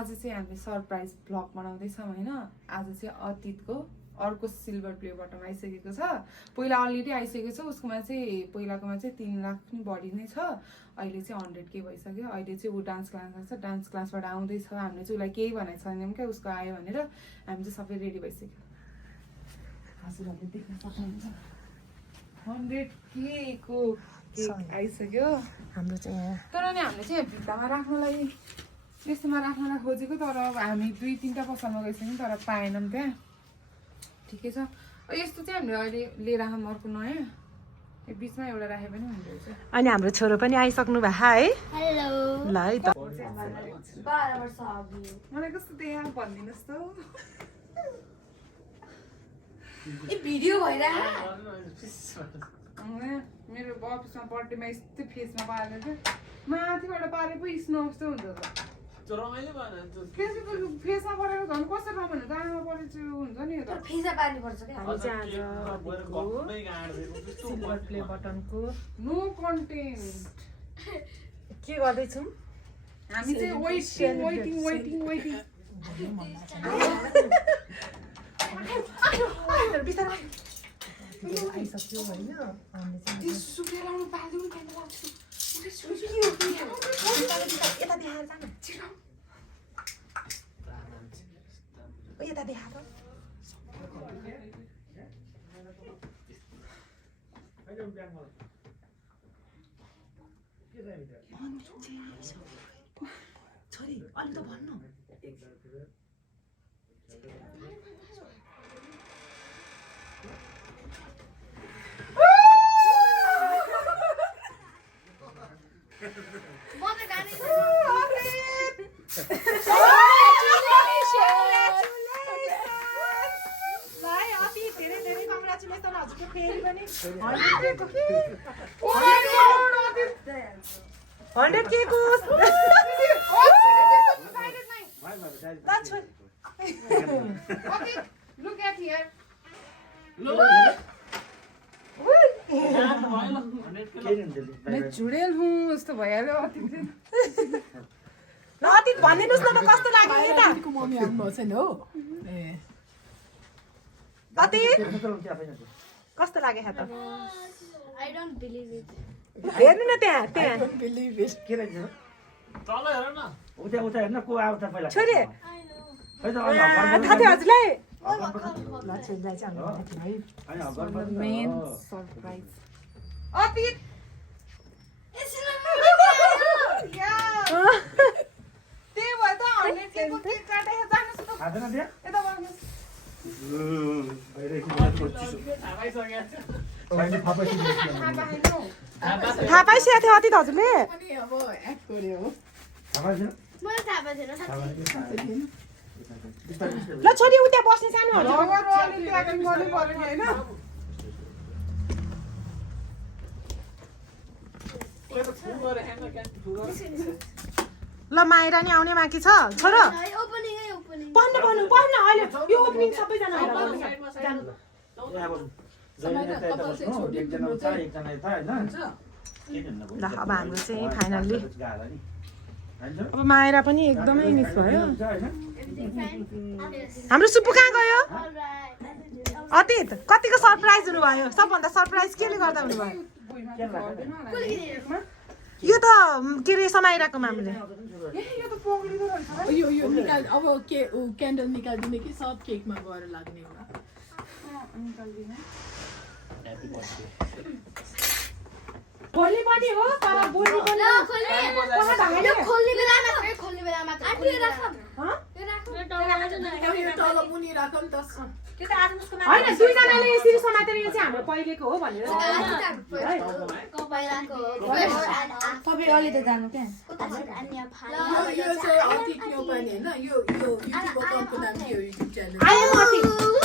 आज चाहिँ हामीले सरप्राइज भ्लग बनाउँदैछौँ होइन। आज चाहिँ अतीतको अर्को सिल्भर प्ले बटम आइसकेको छ। पहिला अलरेडी आइसकेको छ, उसकोमा चाहिँ पहिलाकोमा चाहिँ 3 लाख नि बढी नै छ। अहिले चाहिँ 100K भइसक्यो। अहिले चाहिँ ऊ डान्स क्लास गर्छ, डान्स क्लासबाट आउँदैछ। हामीले चाहिँ उसलाई केही भनेको छैनौँ क्या, उसको आयो भनेर। हामी चाहिँ सबै रेडी भइसक्यो। हजुरहरूले देख्न सक्नुहुन्छ 100K को केक आइसक्यो हाम्रो चाहिँ। तर नि हामीले चाहिँ भित्तामा राख्नलाई यस्तोमा राख्नलाई खोजेको, तर अब हामी 2-3टा पसलमा गइसक्यौँ तर पाएनौँ त्यहाँ। ठिकै छ। यस्तो चाहिँ हामीले अहिले लिएर आउँ अर्को नयाँ, यो बिचमा एउटा राखे पनि हुन्छ। अनि हाम्रो छोरो पनि आइसक्नु भयो है। हेलो ल है त मलाई कस्तो त्यहाँ भनिदिनुहोस् त। भिडियो भइरहेको मेरो अफिसमा बर्थडेमा यस्तै फेसमा पारेको थियो, माथिबाट पारे पो स्नो जस्तो हुन्छ त। फेसमा परेको झन् कसरी रमाइलो, गाडीमा परे चाहिँ हुन्छ नि। फेसा पार्नुपर्छ क्या। हामी चाहिँ आज सिल्भर प्ले बटनको नो कन्टेन्ट के गर्दैछौँ हामी चाहिँ वेटिङ आइसक्यो होइन। यता देखा त छोरी अलि त भन्नु। मैं चुडेल हूँ यस्तो भइहाल्यो। अतीत भनिदिनुहोस् न त कस्तो लाग्यो यता। मम्मी आउनुभएको छैन हो। अतीत कस्तो लाग्यो त? I don't believe it. हेर्नु न त्यहाँ त्यहाँ छोरी थाहा थियो हजुरलाई? मेन सरप्राइज अतीत त्यही भयो त 100K को केक काटेर जानुहोस् त। यता भन्नुहोस्। थाहा पाइसकेको थियो अतीत हजुरले? अब एक्ट गर्यो हो। मलाई थाहा भएको थिएन। ल छोरी उता बस्ने सानोहरू ल माइरा नि आउने बाँकी छ छोरो। पढ्नु अहिले यो ओपनिङ सबैजना ल। अब हाम्रो चाहिँ फाइनल्ली अब माइरा पनि एकदमै मिस भयो। हाम्रो सुप्पु कहाँ गयो? अतीत कतिको सरप्राइज हुनुभयो? सबभन्दा सरप्राइज केले गर्दा हुनुभयो? यो त के रे समाइराको मामले यो निकाल अब के क्यान्डल निकाल्दिने कि सब केकमा गएर लाग्ने होला। खोल्ने पनि हो तर बोल्नु पनि तल मुनि राखौँ त। होइन दुईजनाले यसरी समातेर यो चाहिँ हाम्रो पहिलेको हो भनेर तपाईँ अलि त जानु क्या। यो चाहिँ अतीत यो पनि होइन। यो युट्युब अकाउन्टको नाम के हो? युट्युब च्यानल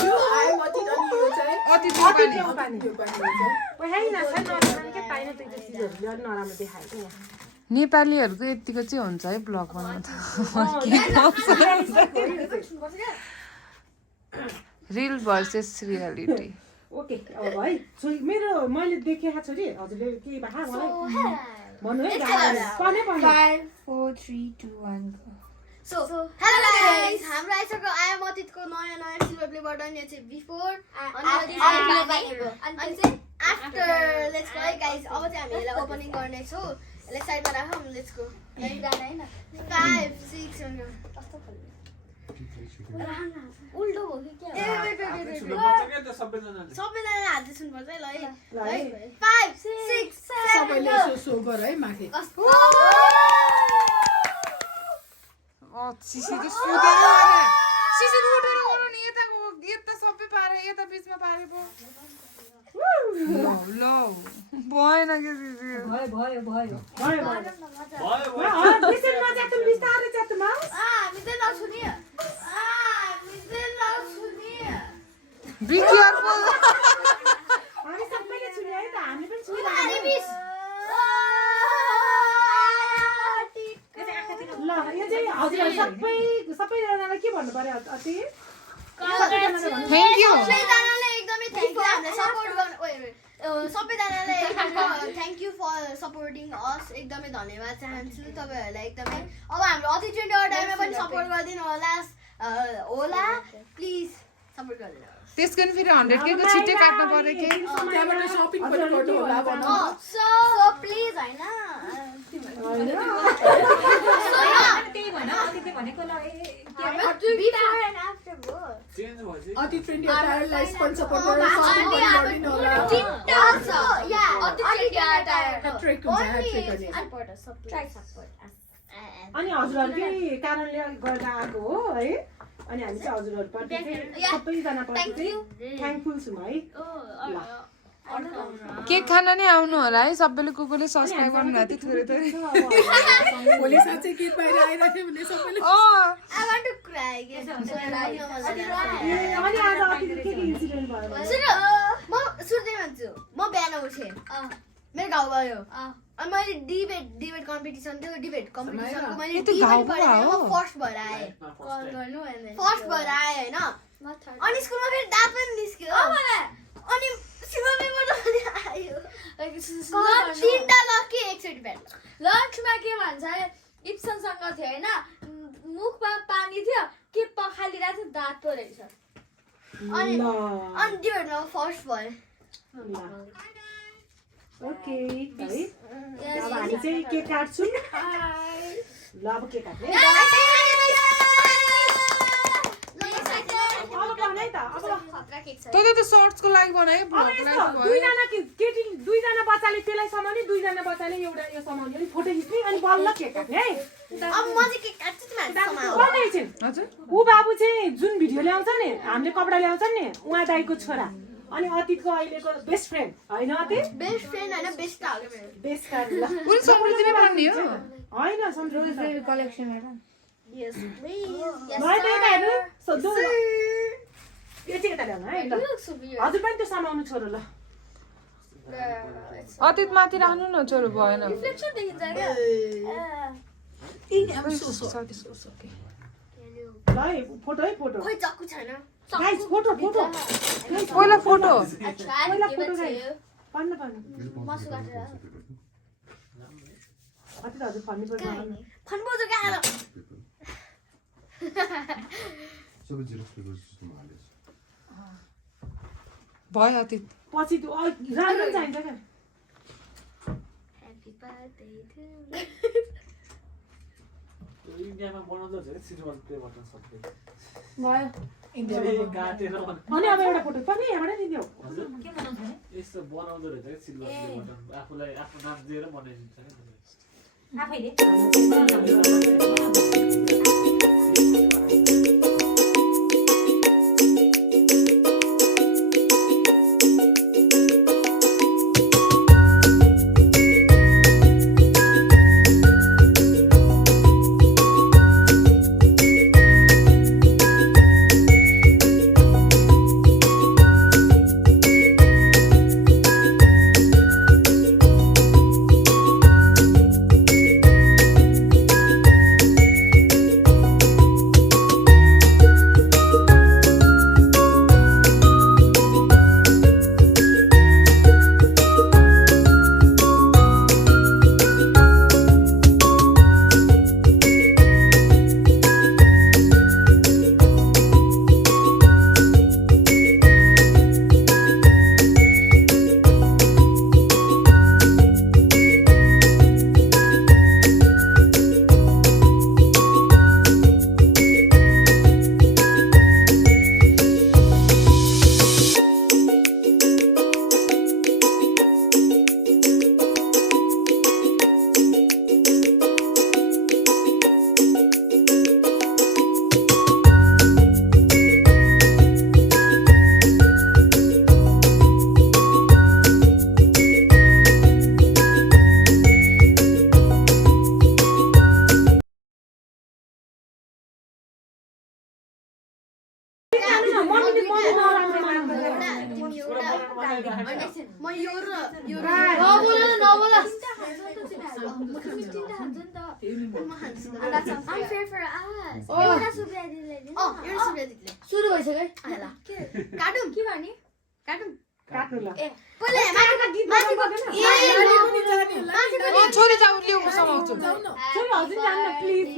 यो आइ अतीत अनि यो चाहिँ अतीत यो पनि हो चाहिँ। नेपालीहरूको यतिको चाहिँ हुन्छ है ब्लग बनाउनु त। Real versus reality. ओके अब है छोरी मेरो मैले देखेको छोरी हजुरले के भा मलाई भन्नु है। 5 4 3 2 1 So, hello guys! हाम्रो आइसक्यो आया मतितको नयाँ सिल्भर प्ले बटन यो चाहिँ बिफोर अनि चाहिँ आफ्टर लेट्स गो है गाइस अब चाहिँ हामी यसलाई ओपनिङ गर्ने छौँ यसलाई साइडमा राखौँ लेट्स गो 5 6 कस्तो उल्टो हो कि के सबैजनाले हात सुन्नुपर्छ है ल है 5 6 सबैले सो गर है माथि सिसी त सुतेर होला सिसी उठेर गरौ नि यता सबै पारे यता बीचमा पारे पो ल भएन के सिसी भयो बिसेन मजा तुम बिस्तारै जा तुम हामी चाहिँ नछुनी बी केयरफुल हामी सबैले छुने है त हामी पनि छुइरहेको ल यो चाहिँ हजुर सबैजनालाई के भन्नु पर्यो अति थ्याङ्क यू सबैजनाले एकदमै थ्याङ्क यू हामीलाई सपोर्ट गर्नु सबैजनाले thank you for supporting us एकदमै धन्यवाद चाहन्छु तपाईँहरूलाई एकदमै अब हाम्रो अति ट्रेन्ड टाइममा पनि सपोर्ट गरिदिनु होला प्लिज सपोर्ट गरिदिनु त्यसको नि फेरि 100 के को छिट्टै काट्नु पर्यो के त्यहाँबाट सपिङ पनि गर्नु होला भन्नु सो प्लिज हैन त्यही भन अतिले भनेको ल अति ट्रेन्डी टायरलाई स्पोन्सर सपोर्ट गरेर सपिङ पनि गरिदिनु होला ट्रेक हुन्छ अनि हजुरहरूकै कारणले गर्दा आएको हो है अनि हामी चाहिँ हजुरहरूप्रति सबैजना प्रति थ्याङ्कफुल छौँ है केक खान नै आउनु होला है सबैले कुकुरले सब्स्क्राइब गर्नु भएको थियो थोरै भोलि साँच्चै गीत बाहिर आइराख्यो भने सबैले I want to cry अनि आज अति के इन्सिडेन्ट भयो म सुर्दै भन्छु म बिहान उठेँ मेरो घाउ भयो अनि मैले डिबेट कम्पिटिसन थियो डिबेट कम्पिटिसनको मैले फर्स्ट भएर आएँ होइन अनि स्कुलमा फेरि दाँत पनि निस्क्यो अनि सिल्भर पेपर पनि आयो तिनवटा लकी एकचोटि ब्याट लन्चमा के भन्छ अरे इप्सनसँग थियो होइन मुखमा पानी थियो के पखालिरहेको थियो दाँत पो रहेछ अनि डिबेटमा फर्स्ट भयो ओके है अब हामी चाहिँ केक काट्छौँ ल अब केक काट्ने तँले त सर्ट्सको लागि बनायो दुईजना बच्चाले त्यसलाई समाउने दुईजना बच्चाले एउटा यो समाउने अनि फोटो खिच्ने अनि बल्ल केक काट्ने है अब म चाहिँ केक काट्छु हजुर ऊ बाबु चाहिँ जुन भिडियो ल्याउँछ नि हामीले कपडा ल्याउँछ नि उहाँ दाइको छोरा अनि अतीतको अहिलेको बेस्ट फ्रेन्ड होइन अतीत बेस्ट फ्रेन्ड होइन बेस्ट बेस्ट फ्रेन्ड ल उनी समृद्धिले बनाउने हो होइन सम्झौता कलेक्सन हेर यस प्लिज सोध्नु यो चाहिँ यता ल्याउनु है ल हजुर पनि त्यो समाउनु छोरो ल अतीत माथि राख्नु न छोरो भएन रिफ्लेक्सन देखिन्छ क्या ल है फोटो खोइ चक्कु छैन गाइस फोटो पहिला फोटो पहिला फोटो गाइस पान्न मसु काटेर अतीत हजुर फन्नु पर्छ फन्बोज गाह्रो सबै जेरोक्स पेपर जस्तो हालेछ भयो अतीत पछि त्यो राम्रो चाहिन्छ क्या ह्यापी बर्थडे टु इन्डियामा बनाउँदो रहेछ सिल्भर प्ले बटन सबै भयो काटेर अनि अब एउटा फोटो पनि यहाँबाट नि दियो के बनाउँछ नि यस्तो बनाउँदो रहेछ क्या सिल्भर प्ले बटन आफूलाई आफ्नो नाम दिएर बनाइदिन्छ आफैले And that's unfair for us. Oh. एउटा सुब्बा दिदीलाई दिनु। एउटा सुब्बा दिदीले। सुरु भइसक्यो है ल काटौँ के गर्ने काटौँ काट्नु ल पहिला माथिको गीत गाउनु पर्दैन छोरी जाऊ लिऊ म समाउँछु छोरी हजुर जान्न प्लिज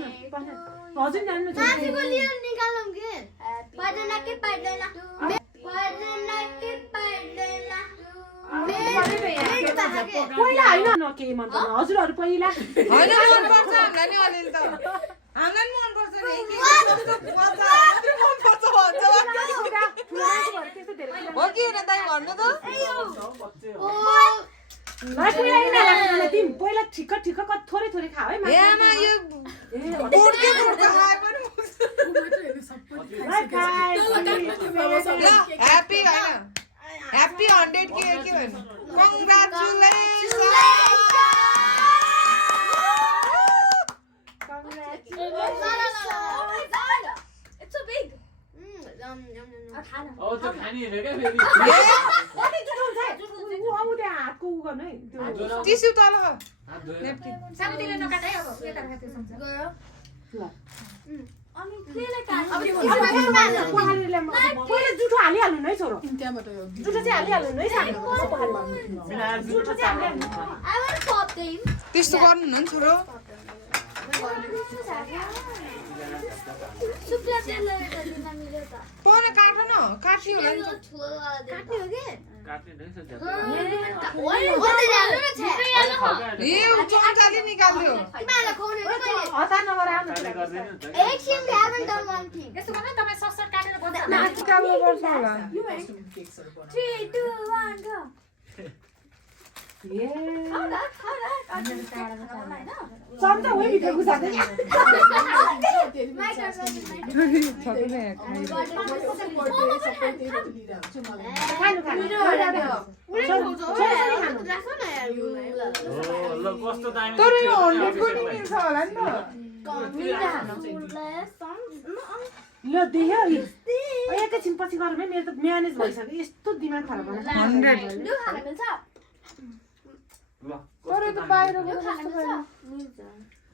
हजुर जान्न माथिको लिएर निकालौँ के पर्दैन के पर्दैन पर्दैन के पर्दैन पहिला होइन न केही मन पर्दैन हजुरहरू पहिला होइन मनपर्छ हामीलाई नि अलिअलि त हामीलाई नि मनपर्छ नि हो कि होइन दाइ भन्नु त पहिला ठिक्क ठिक्क थोरै थोरै खाऊ है ए आमा यो बुढ्के खाए पनि ह्याप्पी होइन ह्याप्पी 100 के भन्नु It's so big. अब त खानी हेरे क्या फेरि हातको उ गर्नु है टिस्यु तल हात धोएर सानोतिनो नकाट है अब के तरह त्यो सम्झ अनि त्यसलाई काट्नु पहिला जुठो हालिहाल्नु है छोरो त्यहाँबाट जुठो चाहिँ हालिहाल्नु है जुठो चाहिँ हालिहाल्नु I want to pop them. त्यस्तो गर्नु न छोरो सुब्बा दिदीलाई दिनु मिल्यो त पन काट्नु न काट्यो होला नि काट्ने हो के काट्ने नै छ ए चम्चाले निकाल्दियो तिमीहरूलाई खुवाउने हो मैले हतार नगर आउनु एकछिन they haven't done one thing. यस्तो गर्न तपाईँ ससर काटेर बस्छ निकाल्नु पर्छ होला 3, 2, 1, go. चम्चा होइ भित्र घुसाएको My turn. सबैले खाइ खानु खानु ल कस्तो दामी तर यो 100 को नि मिल्छ होला नि त ल देख्यो एकैछिन पछि गरौँ है मेरो त म्यानेज भइसक्यो यस्तो दिमाग खराब भएन 100 लु खान मिल्छ ल तर त बाहिर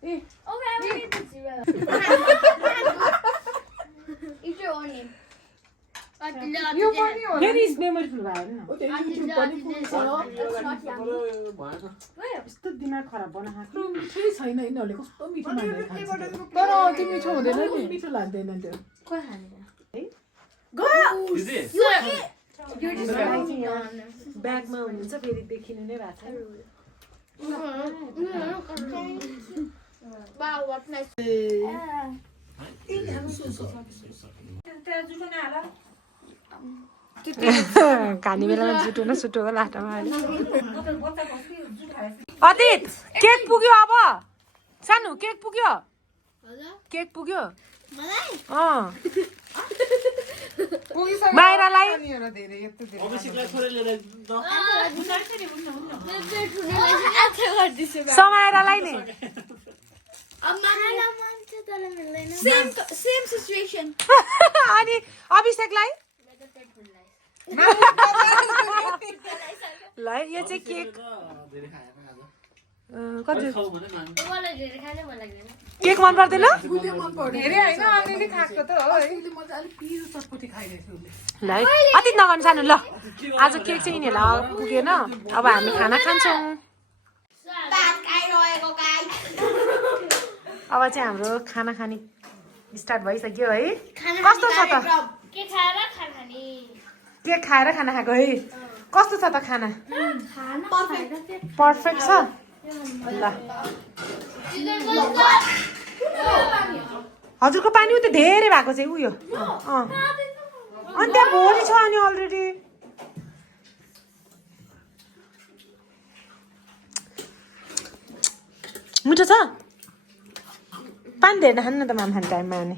Okay, I will eat the zero. Eat your own name. यो पनि होला फेरि मेमोरी फुल भयो नि यस्तो दिमाग खराब बनाएको केही छैन यिनीहरूले कस्तो मिठो मानेर खान्छ तर त्यो मिठो हुँदैन नि मिठो लाग्दैन त्यो दिदी ब्यागमा हुनुहुन्छ फेरि देखिनु नै भएको Wow, what nice. खाने बेलामा जुटो न सुटो लाटामा अतीत केक पुग्यो अब सानो केक पुग्यो केक पुग्यो माइरालाई धेरै यस्तो धेरै अभिषेकलाई छोडेर लिएर समाइरालाई नि Same situation. अनि अभिषेकलाई ल यो चाहिँ केक धेरै खाएन आज कति खाऊ भने मान्नु मलाई धेरै खानै मन लाग्दैन केक मन पर्दैन उसले मन पर्दैन धेरै होइन अलिअलि खाएको त हो है उसले मजाले पिरो चटपटी खाइरहेको थियो उसले ल है अति नगर्नु सानो ल आज केक चाहिँ यिनीहरूलाई पुगेन अब हामी खाना खान्छौँ भात खाइरहेको गाई अब चाहिँ हाम्रो खाना खाने स्टार्ट भइसक्यो है कस्तो छ त के खाएर खाना खाने केक खाएर खाना खाएको है कस्तो छ त खाना पर्फेक्ट छ ल हजुरको पानी उता धेरै भएको चाहिँ उयो अनि त्यहाँ भोलि छ अनि अलरेडी मिठो छ पानी धेरै नखानु न त माम खाने टाइममा अनि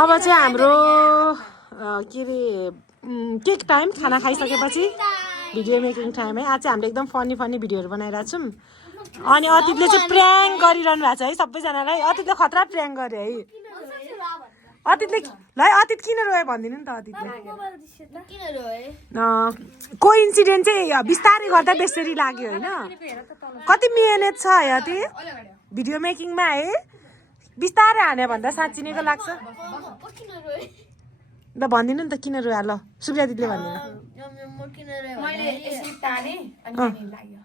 अब चाहिँ हाम्रो के अरे केक टाइम खाना खाइसकेपछि भिडियो मेकिङ टाइम है आज चाहिँ हामीले एकदम फनी फनी भिडियोहरू बनाइरहेको छौँ अनि अतीतले चाहिँ प्र्याङ्क गरिरहनु भएको छ है सबैजनालाई अतीतले खतरा प्र्याङ्क गर्यो है अतीतले ल है, अतीत किन रोयो भनिदिनु नि त अतीतले किन रोए को इन्सिडेन्ट चाहिँ बिस्तारै गर्दा बेसरी लाग्यो होइन कति मिहिनेत छ है अतीत भिडियो मेकिङमा है बिस्तारै हाने भन्दा साँच्ची नै लाग्छ किन रोए ल भनिदिनु नि त किन रोया ल सुप्रिया दिदीले भनिदिनु म किन रोए मैले यसरी ताने अनि पानी लाग्यो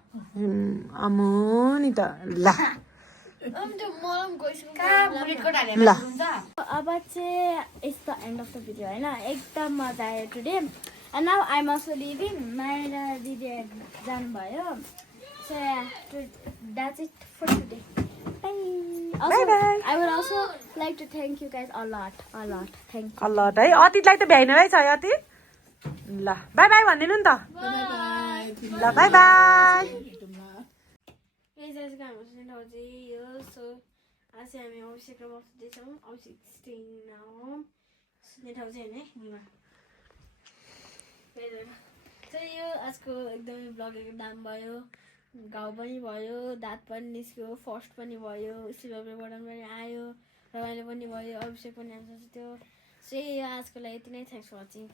अमो नि त ल त्यो मलम गइसक्यो ल अब चाहिँ it's the end of the video होइन एकदम मजा आयो today and now I am also leaving Maya दिदी जानुभयो so that's it for today I would also like to thank you guys a lot. Thank you. ल है अतीतलाई त भ्याइन है छ है अतीत ल बाई बाई भनिदिनु नि त ल बाई बाई Guys, आजको हाम्रो सुन्ने ठाउँ चाहिँ यो सो आज चाहिँ हामी अभिषेकमा बस्दैछौँ अभिषेक स्टेङ नाउ सुन्ने ठाउँ चाहिँ होइन चाहिँ यो आजको एकदमै ब्लग दाम भयो घाउ पनि भयो दाँत पनि निस्क्यो फर्स्ट पनि भयो सिल्भर बटन पनि आयो रमाइलो पनि भयो अभिषेक पनि आउँछ त्यो चाहिँ आजको लागि यति नै थ्याङ्क्स फर वाचिङ